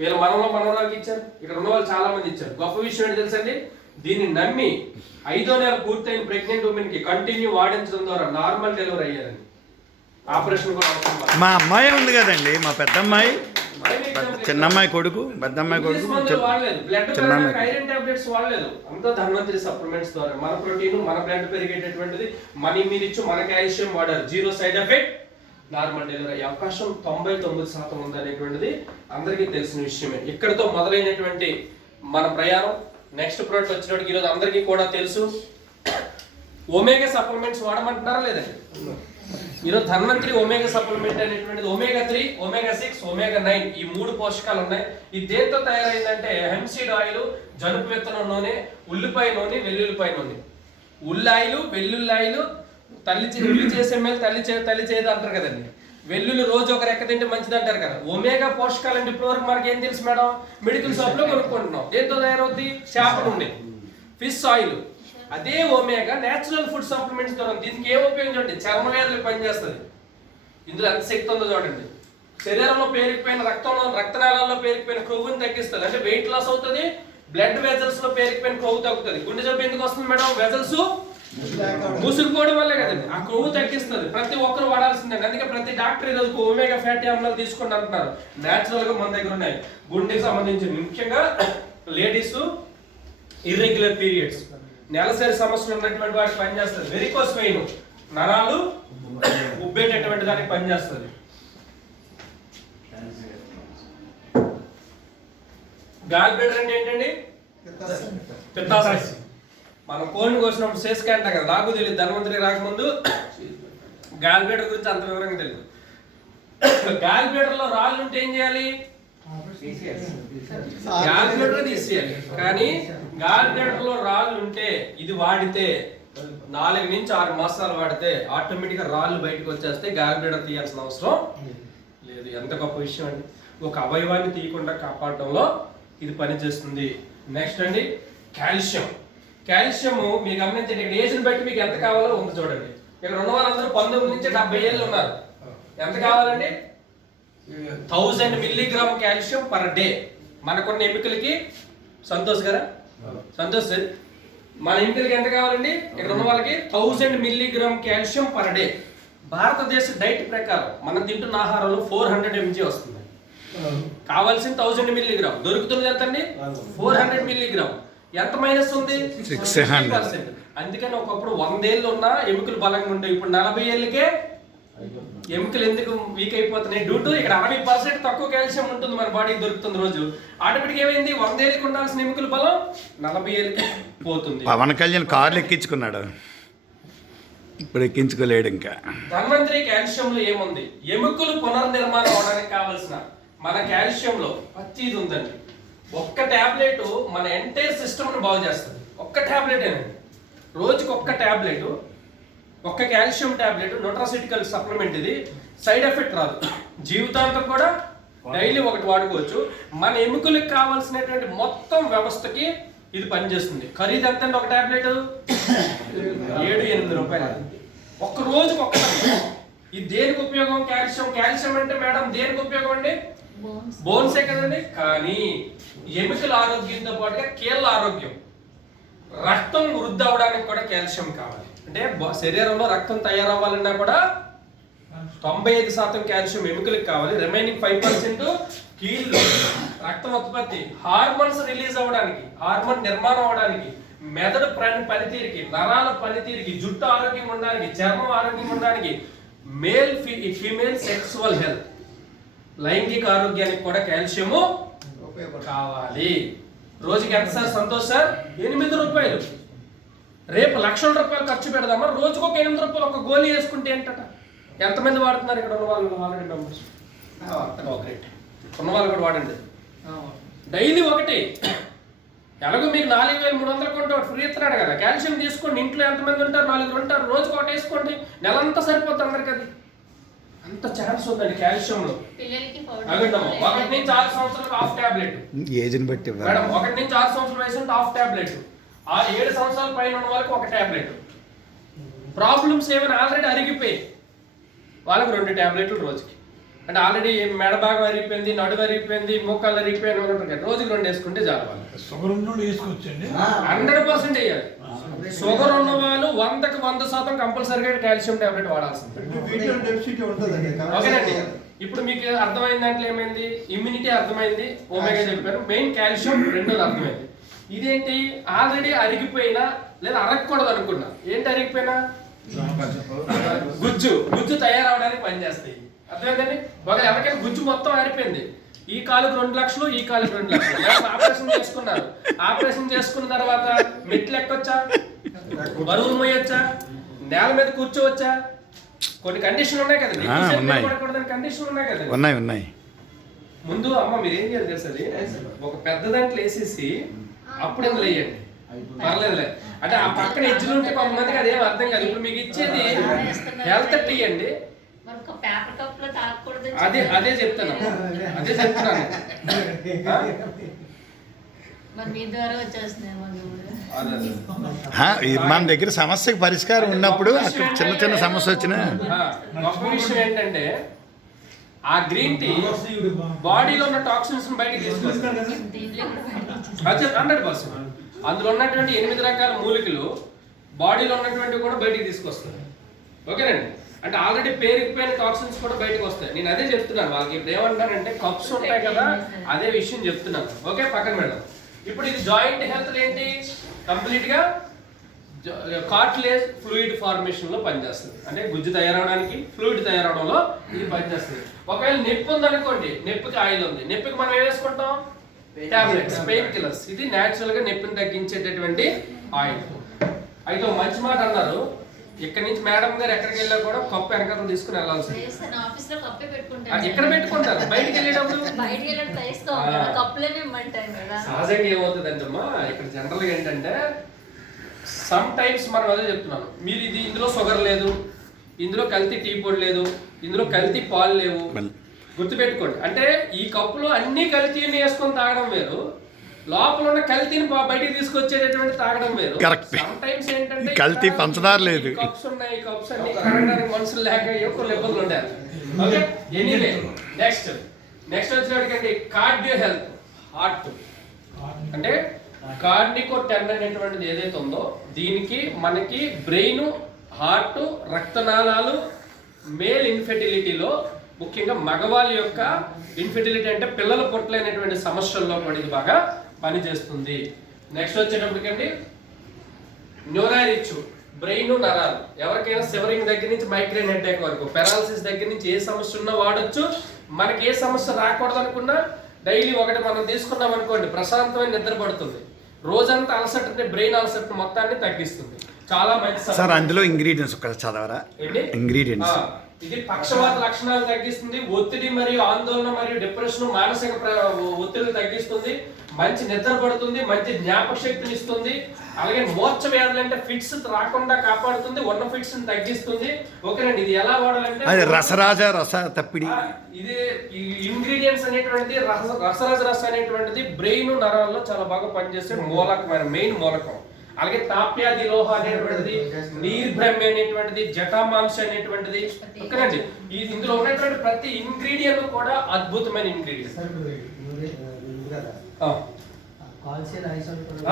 వీళ్ళ మనలో మనవరాలకి ఇచ్చారు. ఇక్కడ ఉన్న వాళ్ళు చాలా మంది ఇచ్చారు. గొప్ప విషయం ఏంటి తెలుసండి? దీన్ని నమ్మి ఐదో నెల పూర్తయిన ప్రెగ్నెంట్ ఉమెన్కి కంటిన్యూ వాడించడం ద్వారా నార్మల్ డెలివరీ అయ్యారండి. ఆపరేషన్ కూడా. మా అమ్మాయి ఉంది కదండి మా పెద్ద అమ్మాయి మరి చిన్న అమ్మాయి కొడుకు పెద్ద అమ్మాయి కొడుకు. చిన్న- ఐరన్ టాబ్లెట్స్ వాడలేదు. అంతా ధన్వంతరి సప్లిమెంట్స్ ద్వారా. మన ప్రోటీన్ మన బ్లడ్ పెరిగేటటువంటిది మన మీద ఇచ్చు మన కాల్షియం వాడారు. Zero side effect normal delivery అయ్యే అవకాశం తొంభై తొమ్మిది శాతం ఉందనేటువంటిది అందరికీ తెలిసిన విషయమే. ఇక్కడితో మొదలైనటువంటి మన ప్రయాణం నెక్స్ట్ ప్రోడక్ట్ వచ్చినప్పటికి ఈరోజు అందరికీ కూడా తెలుసు. ఒమేగా సప్లిమెంట్స్ వాడమంటున్నారా లేదండి ఈరోజు ధన్వంతరి ఒమేగా సప్లిమెంట్ అనేటువంటిది omega three omega six omega nine ఈ మూడు పోషకాలు ఉన్నాయి. ఇది దేంతో తయారైందంటే హెమ్సీడ్ ఆయిల్ జనుపు విత్తనం నూనె ఉల్లిపాయ నూనె వెల్లుల్లిపాయ నూనె. ఉల్లాయిలు వెల్లుల్లాయిలు తల్లి ఉల్లి చేసే మేలు తల్లి చే తల్లి చేయదు అంటారు కదండి. వెల్లుల్లి రోజు ఒక రెక్క తింటే మంచిది అంటారు కదా. ఒమేగా పోషకాలు అంటే ఇప్పటివరకు మనకి ఏం తెలుసు మేడం? మెడికల్ షాప్లో కొనుక్కుంటున్నాం. దేంతో తయారవుద్ది? చేప నుండి. Fish oil. అదే ఒమేగా నేచురల్ ఫుడ్ సప్లిమెంట్స్ ద్వారా. దీనికి ఏం ఉపయోగం చూడండి? చర్మ వ్యాధులకు పనిచేస్తుంది ఇందులో ఎంత శక్తి ఉందో చూడండి. శరీరంలో పేరుకుపోయిన రక్తంలో రక్తనాళాల్లో పేరుకుపోయిన కొవ్వుని తగ్గిస్తుంది. అంటే వెయిట్ లాస్ అవుతుంది. బ్లడ్ వెజల్స్లో పేరుకుపోయిన కొవ్వు తగ్గుతుంది. గుండె జబ్బు ఎందుకు వస్తుంది మేడం? వెజల్స్ మూసుకుపోవడం వల్లే కదండి. ఆ కొవ్వు తగ్గిస్తుంది. ప్రతి ఒక్కరు వాడాల్సిందే అందుకే ప్రతి డాక్టర్ ఈరోజు ఒమేగా ఫ్యాటీ ఆమ్లాలు తీసుకోండి అంటున్నారు. నేచురల్గా మన దగ్గర ఉన్నాయి. గుండెకి సంబంధించి ముఖ్యంగా లేడీస్ ఇర్రెగ్యులర్ పీరియడ్స్ నెలసరి సమస్యలు ఉన్నటువంటి వాటికి పనిచేస్తుంది వెరికోస్ పెయిన్ నరాలు ఉబ్బేటటువంటి దానికి పనిచేస్తుంది గాల్ బ్లేడర్ అంటే ఏంటండి? పిత్తాశయం. మనం కోడిని కోసినప్పుడు సేస్కా అంటాం కదా నాకు తెలియదు ధన్వంతరి రాకముందు గాలిపేట గురించి అంత వివరంగా తెలియదు గాలిపేటలో రాళ్ళు ఉంటే ఏం చేయాలి? గాలిపేటలో తీసేయాలి. కానీ గాలిపేటలో రాళ్ళు ఉంటే ఇది వాడితే నాలుగు నుంచి ఆరు మాసాలు వాడితే ఆటోమేటిక్గా రాళ్ళు బయటకు వచ్చేస్తే గాలిపేట తీయాల్సిన అవసరం లేదు. ఎంత గొప్ప విషయం అండి. ఒక అవయవాన్ని తీయకుండా కాపాడటంలో ఇది పనిచేస్తుంది. నెక్స్ట్ అండి కాల్షియం. కాల్షియం మీరు గమనించండి ఇక్కడ ఏజ్ని బట్టి మీకు ఎంత కావాలో ఉంది చూడండి. ఇక్కడ ఉన్న వాళ్ళందరూ పంతొమ్మిది నుంచి డెబ్బై ఏళ్ళు ఉన్నారు. ఎంత కావాలండి? Thousand milligram calcium per day. మనకున్న ఎముకలకి సంతోష్ గారా? సంతోష్ సార్ మన ఎముకలకి ఎంత కావాలండి? ఇక్కడ ఉన్న వాళ్ళకి thousand milligram calcium per day. భారతదేశ డైట్ ప్రకారం మనం తింటున్న ఆహారంలో ఫోర్ హండ్రెడ్ ఎంజీ వస్తుంది. కావాల్సిన థౌజండ్ మిల్లీగ్రామ్. దొరుకుతున్నది ఎంత అండి ఫోర్ హండ్రెడ్ మిల్లీగ్రామ్. ఎంత మైనస్ ఉంది? 600. 60%. అందుకని ఒకప్పుడు వందేళ్ళు ఉన్న ఎముకలు బలంగా ఉండేవి ఇప్పుడు నలభై ఏళ్ళకే ఎముకలు ఎందుకు వీక్ అయిపోతున్నాయి? డ్యూ టు ఇక్కడ అరవై పర్సెంట్ తక్కువ కాల్షియం ఉంటుంది మన బాడీకి దొరుకుతుంది రోజు. ఆటోమేటిక్ ఏమైంది? వందేళ్ళకి ఉండాల్సిన ఎముకల బలం నలభై ఏళ్ళకి పోతుంది. పవన్ కళ్యాణ్ కార్లు ఎక్కించుకున్నాడు. ఇప్పుడు ఎక్కించుకోలేడు ఇంకా. ధన్వంతరి కాల్షియంలో ఏముంది? ఎముకలు పునర్నిర్మాణం అవడానికి కావాల్సిన మన కాల్షియంలో ప్రతిది ఉందండి. ఒక్క టాబ్లెట్ మన ఎంటైర్ సిస్టమ్ను బాగు చేస్తుంది. ఒక్క టాబ్లెట్ అనేది రోజుకి ఒక్క టాబ్లెట్ ఒక్క కాల్షియం టాబ్లెట్ న్యూట్రాసిటికల్ సప్లిమెంట్ ఇది. సైడ్ ఎఫెక్ట్ రాదు. జీవితాంతం కూడా డైలీ ఒకటి వాడుకోవచ్చు. మన ఎముకలకు కావాల్సినటువంటి మొత్తం వ్యవస్థకి ఇది పనిచేస్తుంది. ఖరీదు ఎంత ఒక టాబ్లెట్? ఏడు ఎనిమిది రూపాయలు. ఒక్క రోజుకి ఒక్క ఇది దేనికి ఉపయోగం? కాల్షియం. కాల్షియం అంటే మేడం దేనికి ఉపయోగం అండి? బోన్సే కదండి కానీ ఎముకల ఆరోగ్యంతో పాటుగా కీళ్ళ ఆరోగ్యం. రక్తం వృద్ధి అవడానికి కూడా కాల్షియం కావాలి. అంటే శరీరంలో రక్తం తయారవ్వాలన్నా కూడా తొంభై ఐదు శాతం కాల్షియం ఎముకలకు కావాలి. రిమైనింగ్ ఫైవ్ పర్సెంట్ కీళ్ళు రక్తం ఉత్పత్తి హార్మోన్స్ రిలీజ్ అవ్వడానికి హార్మోన్ నిర్మాణం అవ్వడానికి మెదడు ప్రాణి పనితీరుకి నరాల పనితీరుకి జుట్టు ఆరోగ్యం ఉండడానికి చర్మం ఆరోగ్యం ఉండడానికి మేల్ ఫీమేల్ సెక్సువల్ హెల్త్. లైంగిక ఆరోగ్యానికి కూడా కాల్షియము కావాలి. రోజుకి ఎంత సార్? సంతోష్ సార్? ఎనిమిది రూపాయలు. రేపు లక్షల రూపాయలు ఖర్చు పెడదామా? రోజుకు ఒక ఎనిమిది రూపాయలు ఒక గోళీ వేసుకుంటే ఏంటట? ఎంతమంది వాడుతున్నారు? ఇక్కడ ఉన్న వాళ్ళు ఆల్రెడీ మెంబర్స్ గ్రేట్. ఉన్న వాళ్ళు కూడా వాడండి. డైలీ ఒకటి. ఎలాగో మీకు నాలుగు వేల మూడు వందల కొంటే ఫ్రీ ఇస్తున్నాడు కదా. కాల్షియం తీసుకోండి. ఇంట్లో ఎంతమంది ఉంటారు? నాలుగు ఉంటారు. రోజుకి ఒకటి వేసుకోండి. నెలంతా సరిపోతుంది అందరికి అది. అంత ఛాన్స్ ఉందండి కాల్షియంలో అగండమ్మ ఒకటి నుంచి ఆరు సంవత్సరాలకు హాఫ్ టాబ్లెట్ ఏజ్ని బట్టి మేడం ఒకటి నుంచి ఆరు సంవత్సరాల వయసు ఉంటే హాఫ్ టాబ్లెట్ ఆ ఏడు సంవత్సరాల పైన ఉన్న వాళ్ళకి ఒక టాబ్లెట్ ప్రాబ్లమ్స్ ఏమైనా ఆల్రెడీ అరిగిపోయి వాళ్ళకి రెండు టాబ్లెట్లు రోజుకి. అంటే ఆల్రెడీ మెడ భాగం అరిగిపోయింది నడుము అరిగిపోయింది మోకాలు అరిగిపోయింది రోజుకి రెండు వేసుకుంటే చాలు వాళ్ళు. హండ్రెడ్ పర్సెంట్ వేయాలి. షుగర్ ఉన్న వాళ్ళు వందకి వంద శాతం కంపల్సరీగా కాల్షియం టాబ్లెట్ వాడాల్సింది. ఓకేనండి. ఇప్పుడు మీకు అర్థమైన దాంట్లో ఏమైంది? ఇమ్యూనిటీ అర్థమైంది. ఓమేగా చెప్పారు. మెయిన్ కాల్షియం రెండోది అర్థమైంది. ఇదేంటి? ఆల్రెడీ అరిగిపోయినా లేదా అరగకూడదు అనుకున్నా. ఏంటి అరిగిపోయినా? గుజ్జు. గుజ్జు తయారవడానికి పనిచేస్తాయి. అర్థమైందండి? ఒకవేళ ఎవరికైనా గుజ్జు మొత్తం ఆరిపోయింది. ఈ కాలుకు రెండు లక్షలు ఈ కాలుకు రెండు లక్షలు. ఆపరేషన్ చేసుకున్నారు. ఆపరేషన్ చేసుకున్న తర్వాత మెట్లు ఎక్కొచ్చా? బరువులు మోయొచ్చా? నేల మీద కూర్చోవచ్చా? కొన్ని కండిషన్లు ఉన్నాయి కదండి కండిషన్లు ఉన్నాయి. కదండి ఉన్నాయి ఉన్నాయి ముందు అమ్మ మీరు ఏం చేయాలి తెలుసా అది? ఒక పెద్ద దాంట్లో వేసేసి అప్పుడు ఇందులో వేయండి. పర్లేదులే. అంటే ఆ పక్కన ఎజ్జులు ఉంటే కొంతమందికి అదేం అర్థం కాదు. ఇప్పుడు మీకు ఇచ్చేది హెల్త్ ఇవ్వండి పేపర్ కప్లో తాగకూడదు అదే అదే చెప్తాను అదే చెప్తున్నాను. మన దగ్గర సమస్యకి పరిష్కారం ఉన్నప్పుడు అక్కడ చిన్న చిన్న సమస్య వచ్చినా గొప్ప విషయం ఏంటంటే ఆ గ్రీన్ టీ బాడీలో ఉన్న టాక్సిన్స్ బయటికి తీసుకొస్తుంది హండ్రెడ్ పర్సెంట్. అందులో ఉన్నటువంటి ఎనిమిది రకాల మూలికలు బాడీలో ఉన్నటువంటి కూడా బయటికి తీసుకొస్తాయి ఓకేనండి? అంటే ఆల్రెడీ పేరుకుపోయిన టాక్సిన్స్ కూడా బయటకు వస్తాయి. నేను అదే చెప్తున్నాను వాళ్ళకి ఇప్పుడు ఏమంటారంటే కప్స్ ఉంటాయి కదా అదే విషయం చెప్తున్నాను. ఓకే పక్కన పెడదాం. ఇప్పుడు ఇది జాయింట్ హెల్త్ ఏంటి? కంప్లీట్గా కార్టిలేజ్ ఫ్లూయిడ్ ఫార్మేషన్లో పనిచేస్తుంది. అంటే గుజ్జు తయారవడానికి ఫ్లూయిడ్ తయారవడంలో ఇది పనిచేస్తుంది. ఒకవేళ నొప్పి ఉందనుకోండి నొప్పికి ఆయిల్ ఉంది. నొప్పికి మనం ఏం వేసుకుంటాం? టాబ్లెట్స్ పెయిన్ కిల్లర్స్ ఇది నేచురల్గా నొప్పిని తగ్గించేటటువంటి ఆయిల్. అయితే మంచి మాట అన్నారు. ఇక్కడ నుంచి మేడం గారు ఎక్కడికి వెళ్ళా కూడా కప్పు వెనకాల తీసుకుని పెట్టుకుంటాను ఎక్కడ పెట్టుకుంటారు. బయటికి వెళ్ళేటప్పుడు? సహజంగా ఏమవుతుందంటే అమ్మా ఇక్కడ జనరల్గా ఏంటంటే సమ్ టైమ్స్ మనం అదే చెప్తున్నాను. మీరు ఇది ఇందులో షుగర్ లేదు ఇందులో కల్తీ టీ పొడి లేదు ఇందులో కల్తీ పాలు లేవు. గుర్తుపెట్టుకోండి. అంటే ఈ కప్పులో అన్ని కల్తీని వేసుకొని తాగడం వేరు. లోపల ఉన్న కల్తీని బయటికి తీసుకొచ్చేటటువంటి తాగడం వేరు. Correct. సమ్ టైమ్స్ ఏంటంటే కల్తీ పంచదార లేదు. కప్స్ ఉన్నాయి కప్స్ అన్ని కడగడానికి మనుషులు లేక కొన్ని ఇబ్బందులు ఉండాలి ఓకే ఎనీవే నెక్స్ట్ నెక్స్ట్ వచ్చినప్పటికండి కార్డియో హెల్త్ హార్ట్ అంటే కార్నికో టెన్ అనేటువంటిది ఏదైతే ఉందో దీనికి మనకి బ్రెయిన్ హార్ట్ రక్తనాళాలు మేల్ ఇన్ఫెర్టిలిటీలో ముఖ్యంగా మగవాళ్ళ యొక్క ఇన్ఫెర్టిలిటీ అంటే పిల్లలు పుట్టలేనటువంటి సమస్యల్లో కూడా ఇది బాగా పనిచేస్తుంది. నెక్స్ట్ వచ్చేటప్పటికండి న్యూరారిచ్ బ్రెయిన్ నరాలు. ఎవరికైనా సివరింగ్ దగ్గర నుంచి మైగ్రేన్ అటాక్ వరకు పెరాలసిస్ దగ్గర నుంచి ఏ సమస్య ఉన్నా వాడొచ్చు. మనకి ఏ సమస్య రాకూడదు అనుకున్నా డైలీ ఒకటి మనం తీసుకున్నాం అనుకోండి ప్రశాంతమైన నిద్ర పడుతుంది. రోజంతా అలసట అంటే బ్రెయిన్ అలసట మొత్తాన్ని తగ్గిస్తుంది. చాలా మంచి సార్. అందులో ఇంగ్రీడియంట్స్ ఒక చదవరా? ఏంటి? ఇంగ్రీడియంట్స్ ఇది పక్షవాత లక్షణాలు తగ్గిస్తుంది ఒత్తిడి మరియు ఆందోళన మరియు డిప్రెషన్ మానసిక ప్ర- ఒత్తిడి తగ్గిస్తుంది మంచి నిద్ర పడుతుంది మంచి జ్ఞాపక శక్తిని ఇస్తుంది అలాగే మోర్చ వ్యాధులు అంటే ఫిట్స్ రాకుండా కాపాడుతుంది ఉన్న ఫిట్స్ తగ్గిస్తుంది. ఓకేనండి ఇది ఎలా వాడాలంటే అది రసరాజ రస తప్పిడి. ఇది ఇంగ్రీడియంట్స్ అనేటువంటిది రస రసరాజ రస అనేటువంటిది బ్రెయిన్ నరాల్లో చాలా బాగా పనిచేసే మూలకమైన మెయిన్ మూలకం. అలాగే తాప్యాది లోహ అనేటువంటిది నీర్బ్రహ్మ అనేటువంటిది జటామాంస అనేటువంటిది. ఓకేనండి ఈ ఇందులో ఉన్నటువంటి ప్రతి ఇంగ్రీడియంట్ కూడా అద్భుతమైన ఇంగ్రీడియంట్